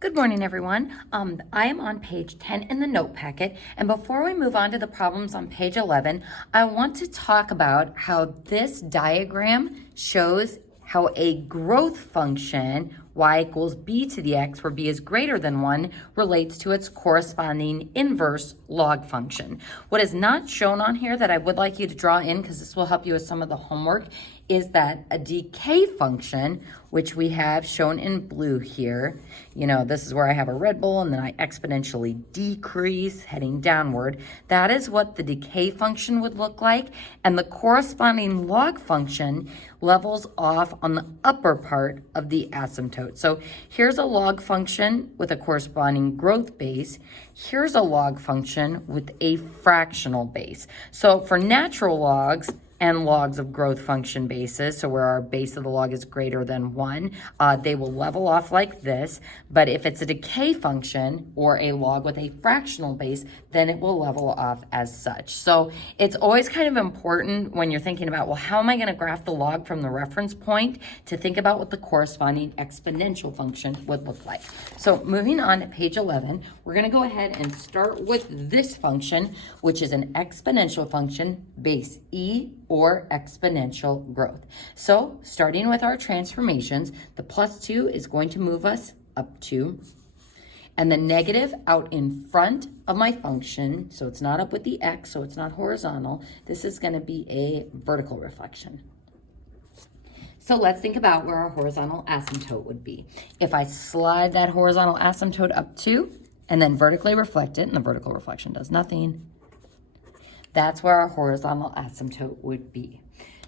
Good morning, everyone. I am on page 10 in the note packet, and before we move on to the problems on page 11, I want to talk about how this diagram shows how a growth function, y equals b to the x, where b is greater than 1, relates to its corresponding inverse log function. What is not shown on here that I would like you to draw in, because this will help you with some of the homework, is that a decay function, which we have shown in blue here, this is where I have a red bull and then I exponentially decrease heading downward. That is what the decay function would look like. And the corresponding log function levels off on the upper part of the asymptote. So here's a log function with a corresponding growth base. Here's a log function with a fractional base. So for natural logs, and logs of growth function bases, so where our base of the log is greater than 1, they will level off like this. But if it's a decay function or a log with a fractional base, then it will level off as such. So it's always kind of important when you're thinking about, well, how am I going to graph the log from the reference point, to think about what the corresponding exponential function would look like. So moving on to page 11, we're going to go ahead and start with this function, which is an exponential function, base e, or exponential growth. So starting with our transformations, the +2 is going to move us up 2, and the negative out in front of my function, so it's not up with the x, so it's not horizontal. This is going to be a vertical reflection. So let's think about where our horizontal asymptote would be. If I slide that horizontal asymptote up 2 and then vertically reflect it, and the vertical reflection does nothing, that's where our horizontal asymptote would be.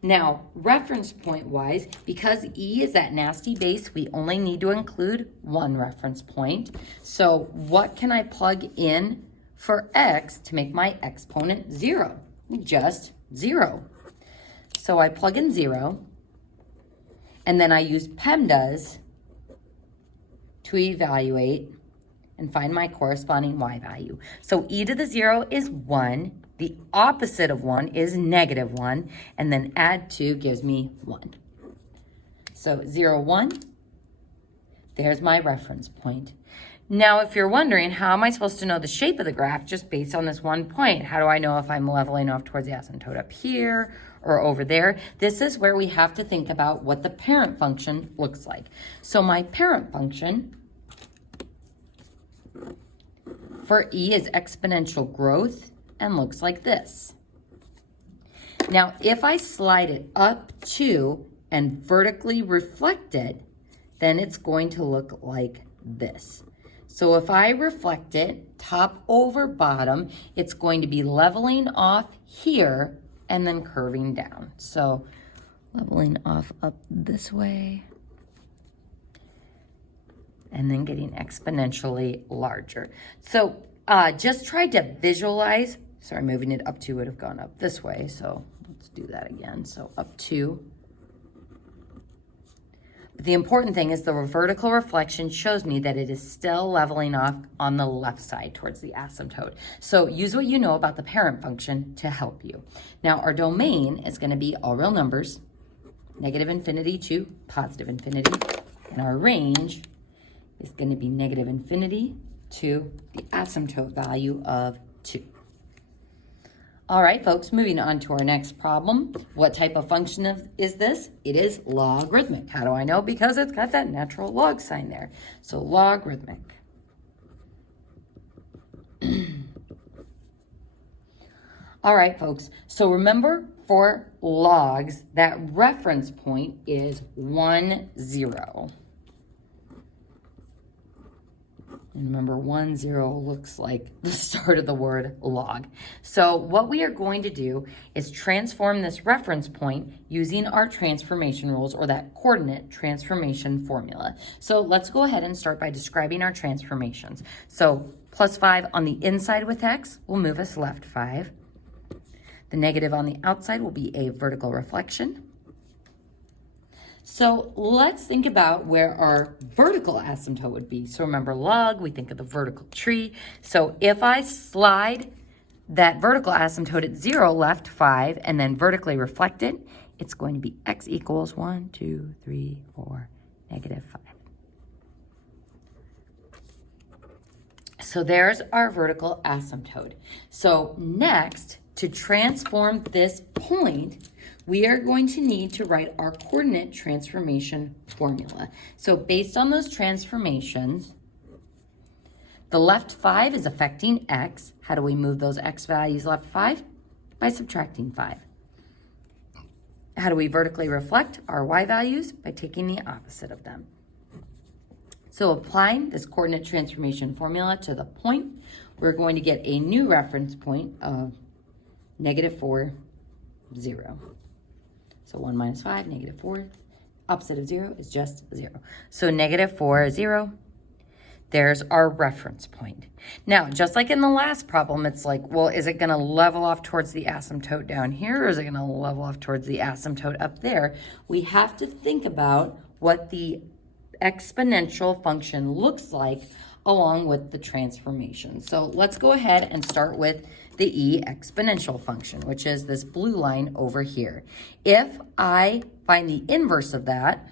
Now, reference point wise, because E is that nasty base, we only need to include one reference point. So what can I plug in for X to make my exponent 0? Just 0. So I plug in 0, and then I use PEMDAS to evaluate and find my corresponding Y value. So E to the 0 is 1. The opposite of 1 is -1, and then add 2 gives me 1. So 0, 1, there's my reference point. Now, if you're wondering, how am I supposed to know the shape of the graph just based on this one point? How do I know if I'm leveling off towards the asymptote up here or over there? This is where we have to think about what the parent function looks like. So my parent function for E is exponential growth, and looks like this. Now, if I slide it up 2 and vertically reflect it, then it's going to look like this. So if I reflect it top over bottom, it's going to be leveling off here and then curving down. So leveling off up this way and then getting exponentially larger. So just try to visualize. Sorry, moving it up 2 would have gone up this way, so let's do that again. So up 2. But the important thing is the vertical reflection shows me that it is still leveling off on the left side towards the asymptote. So use what you know about the parent function to help you. Now, our domain is going to be all real numbers, -infinity to +infinity, and our range is going to be -infinity to the asymptote value of 2. All right, folks, moving on to our next problem. What type of function is this? It is logarithmic. How do I know? Because it's got that natural log sign there. So logarithmic. All right, folks. So remember, for logs, that reference point is 1, 0. And remember, 1, 0 looks like the start of the word log. So what we are going to do is transform this reference point using our transformation rules, or that coordinate transformation formula. So let's go ahead and start by describing our transformations. So +5 on the inside with X will move us left 5. The negative on the outside will be a vertical reflection. So let's think about where our vertical asymptote would be. So remember log, we think of the vertical tree. So if I slide that vertical asymptote at 0 left 5 and then vertically reflect it, it's going to be x equals 1, 2, 3, 4, -5. So there's our vertical asymptote. So next, to transform this point, we are going to need to write our coordinate transformation formula. So based on those transformations, the left 5 is affecting x. How do we move those x values left 5? By subtracting 5. How do we vertically reflect our y values? By taking the opposite of them. So applying this coordinate transformation formula to the point, we're going to get a new reference point of -4, 0. So 1 minus 5, -4. Opposite of 0 is just 0. So -4, 0. There's our reference point. Now, just like in the last problem, it's like, well, is it going to level off towards the asymptote down here, or is it going to level off towards the asymptote up there? We have to think about what the exponential function looks like along with the transformation. So let's go ahead and start with the e exponential function, which is this blue line over here. If I find the inverse of that,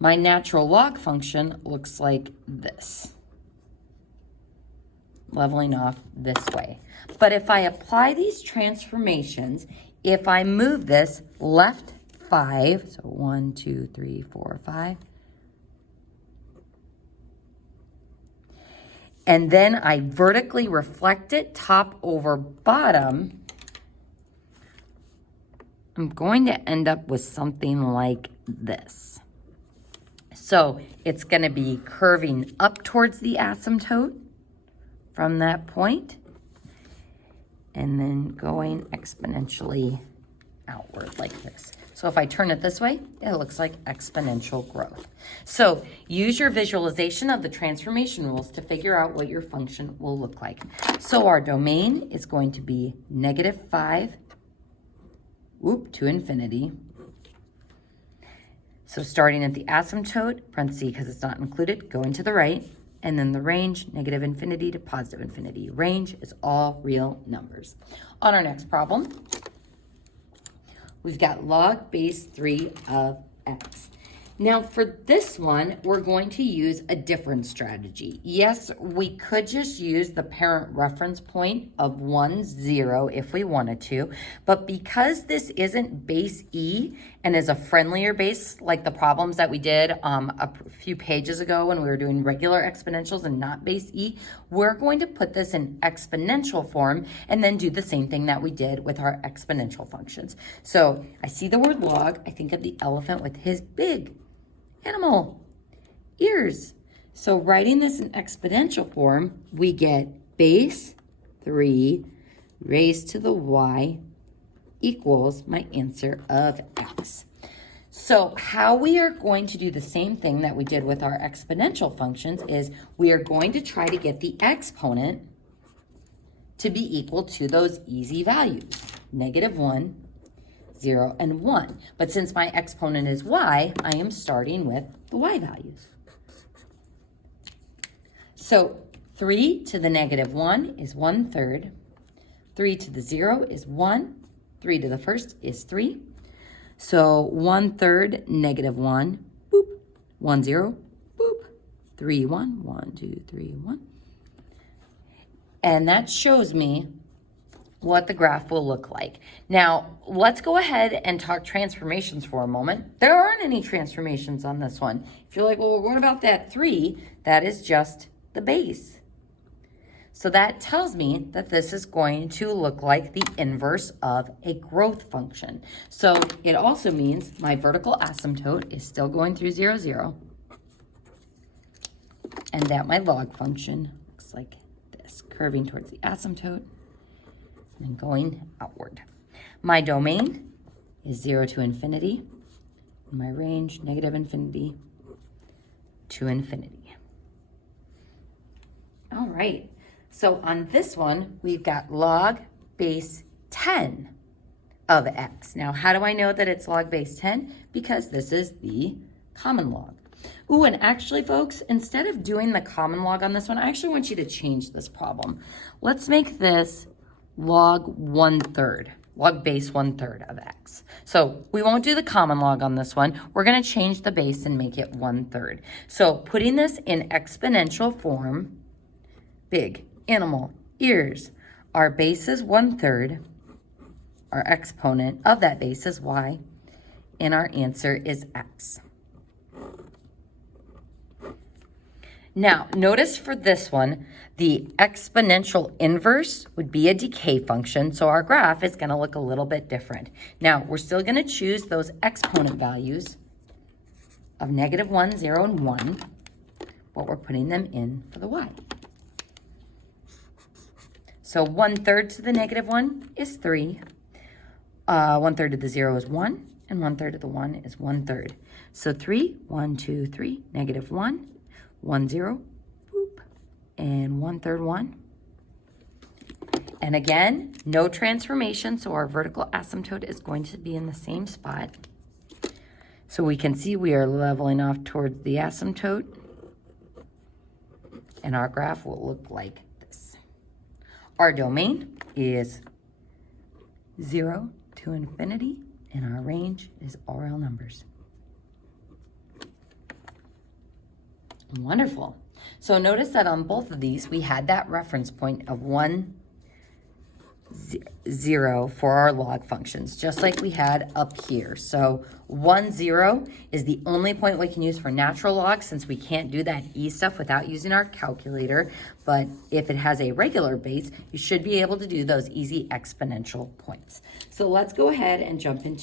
my natural log function looks like this, leveling off this way. But if I apply these transformations, if I move this left 5, so 1, 2, 3, 4, 5, and then I vertically reflect it top over bottom, I'm going to end up with something like this. So it's going to be curving up towards the asymptote from that point, and then going exponentially outward like this. So if I turn it this way, it looks like exponential growth. So use your visualization of the transformation rules to figure out what your function will look like. So our domain is going to be -5, to infinity. So starting at the asymptote, parentheses because it's not included, going to the right, and then the range, -infinity to +infinity. Range is all real numbers. On our next problem, we've got log base 3 of x. Now for this one, we're going to use a different strategy. Yes, we could just use the parent reference point of 1, 0 if we wanted to, but because this isn't base E and is a friendlier base like the problems that we did a few pages ago when we were doing regular exponentials and not base E, we're going to put this in exponential form and then do the same thing that we did with our exponential functions. So I see the word log, I think of the elephant with his big animal ears. So writing this in exponential form, we get base 3 raised to the y equals my answer of x. So how we are going to do the same thing that we did with our exponential functions is we are going to try to get the exponent to be equal to those easy values, -1, 0, and 1. But since my exponent is y, I am starting with the y values. So 3 to the -1 is 1/3. 3 to the 0 is 1. 3 to the first is 3. So 1/3 -1, boop, 1, 0, boop, 3, 1, 1, 2, 3, 1. And that shows me what the graph will look like. Now, let's go ahead and talk transformations for a moment. There aren't any transformations on this one. If you're like, well, what about that 3? That is just the base. So that tells me that this is going to look like the inverse of a growth function. So it also means my vertical asymptote is still going through 0, 0, and that my log function looks like this, curving towards the asymptote and going outward. My domain is 0 to infinity, and my range, -infinity to infinity. All right, so on this one, we've got log base 10 of x. Now, how do I know that it's log base 10? Because this is the common log. Ooh, and actually, folks, instead of doing the common log on this one, I actually want you to change this problem. Let's make this log 1/3. log base 1/3 of x. So we won't do the common log on this one. We're going to change the base and make it 1/3. So putting this in exponential form, big animal ears, our base is 1/3. Our exponent of that base is y, and our answer is x. Now, notice for this one, the exponential inverse would be a decay function, so our graph is going to look a little bit different. Now, we're still going to choose those exponent values of -1, 0, and 1, but we're putting them in for the y. So 1/3 to the -1 is 3. 1/3 of the 0 is 1, and 1/3 of the 1 is 1/3. So 3, 1, 2, 3, -1, 1, 0, boop, and 1/3 1. And again, no transformation, so our vertical asymptote is going to be in the same spot. So we can see we are leveling off towards the asymptote, and our graph will look like this. Our domain is 0 to infinity, and our range is all real numbers. Wonderful. So notice that on both of these, we had that reference point of 1, 0 for our log functions, just like we had up here. So 1, 0 is the only point we can use for natural log, since we can't do that e stuff without using our calculator. But if it has a regular base, you should be able to do those easy exponential points. So let's go ahead and jump into